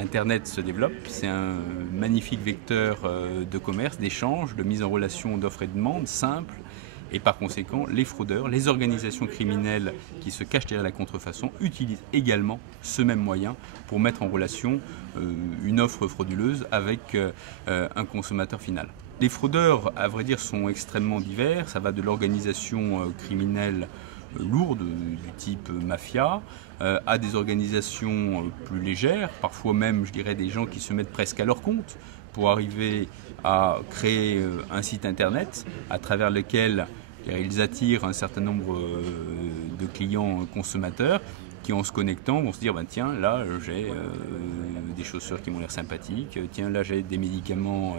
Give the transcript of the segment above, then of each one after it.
Internet se développe, c'est un magnifique vecteur de commerce, d'échange, de mise en relation d'offres et de demandes, simple. Et par conséquent, les fraudeurs, les organisations criminelles qui se cachent derrière la contrefaçon utilisent également ce même moyen pour mettre en relation une offre frauduleuse avec un consommateur final. Les fraudeurs, à vrai dire, sont extrêmement divers. Ça va de l'organisation criminelle lourde, du type mafia, à des organisations plus légères, parfois même, je dirais, des gens qui se mettent presque à leur compte pour arriver à créer un site internet à travers lequel ils attirent un certain nombre de clients consommateurs qui, en se connectant, vont se dire tiens, là j'ai des chaussures qui m'ont l'air sympathiques, tiens, là j'ai des médicaments,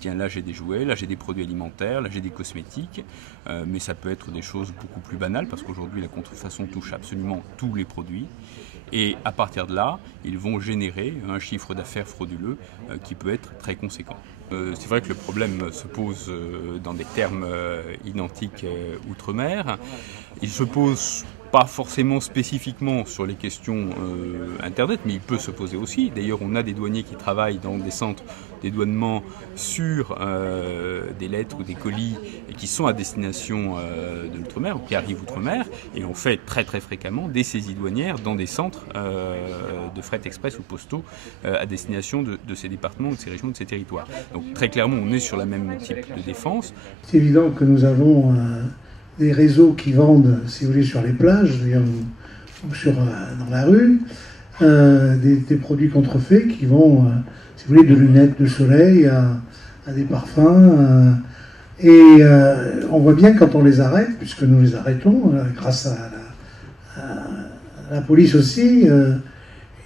tiens, là j'ai des jouets, là j'ai des produits alimentaires, là j'ai des cosmétiques, mais ça peut être des choses beaucoup plus banales parce qu'aujourd'hui la contrefaçon touche absolument tous les produits. Et à partir de là, ils vont générer un chiffre d'affaires frauduleux qui peut être très conséquent. C'est vrai que le problème se pose dans des termes identiques outre-mer. Il se pose pas forcément spécifiquement sur les questions Internet, mais il peut se poser aussi. D'ailleurs, on a des douaniers qui travaillent dans des centres dédouanement sur des lettres ou des colis et qui sont à destination de l'outre-mer ou qui arrivent outre-mer. Et on fait très très fréquemment des saisies douanières dans des centres de fret express ou postaux à destination de ces départements, de ces régions, de ces territoires. Donc très clairement, on est sur la même type de défense. C'est évident que nous avons des réseaux qui vendent, si vous voulez, sur les plages ou dans la rue, des produits contrefaits qui vont, si vous voulez, de lunettes de soleil à des parfums. On voit bien quand on les arrête, puisque nous les arrêtons, grâce à la police aussi,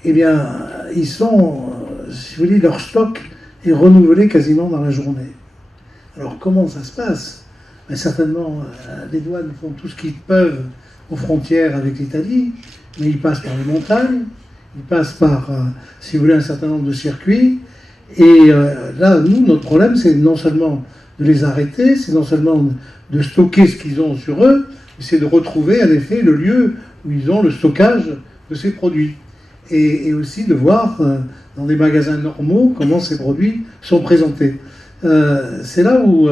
eh bien, ils sont, si vous voulez, leur stock est renouvelé quasiment dans la journée. Alors comment ça se passe? Mais certainement, les douanes font tout ce qu'ils peuvent aux frontières avec l'Italie, mais ils passent par les montagnes, ils passent par, si vous voulez, un certain nombre de circuits. Et là, nous, notre problème, c'est non seulement de les arrêter, c'est non seulement de stocker ce qu'ils ont sur eux, mais c'est de retrouver, en effet, le lieu où ils ont le stockage de ces produits. Et aussi de voir, dans des magasins normaux, comment ces produits sont présentés. C'est là où...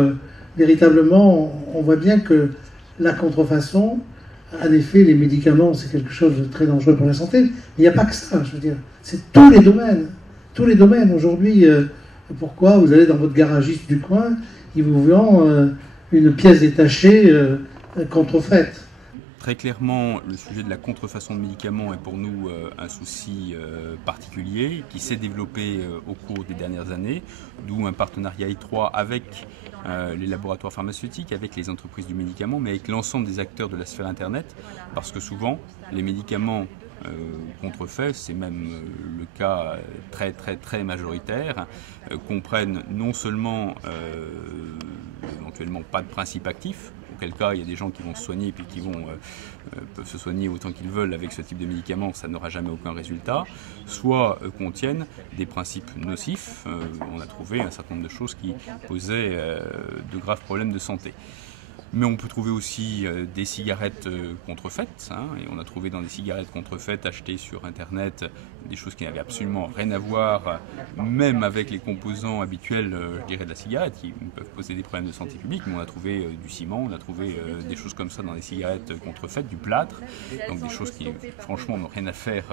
véritablement, on voit bien que la contrefaçon, en effet, les médicaments, c'est quelque chose de très dangereux pour la santé, mais il n'y a pas que ça, je veux dire, c'est tous les domaines. Tous les domaines. Aujourd'hui, pourquoi vous allez dans votre garagiste du coin, il vous vend une pièce détachée contrefaite. Très clairement, le sujet de la contrefaçon de médicaments est pour nous un souci particulier qui s'est développé au cours des dernières années, d'où un partenariat étroit avec les laboratoires pharmaceutiques, avec les entreprises du médicament, mais avec l'ensemble des acteurs de la sphère Internet, parce que souvent, les médicaments contrefaits, c'est même le cas très très très majoritaire, comprennent non seulement éventuellement pas de principe actif, auquel cas il y a des gens qui vont se soigner et puis qui peuvent se soigner autant qu'ils veulent avec ce type de médicaments, ça n'aura jamais aucun résultat, soit contiennent des principes nocifs. On a trouvé un certain nombre de choses qui posaient de graves problèmes de santé. Mais on peut trouver aussi des cigarettes contrefaites, et on a trouvé dans des cigarettes contrefaites achetées sur Internet des choses qui n'avaient absolument rien à voir, même avec les composants habituels, je dirais, de la cigarette, qui peuvent poser des problèmes de santé publique, mais on a trouvé du ciment, on a trouvé des choses comme ça dans des cigarettes contrefaites, du plâtre, donc des choses qui franchement n'ont rien à faire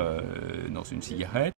dans une cigarette.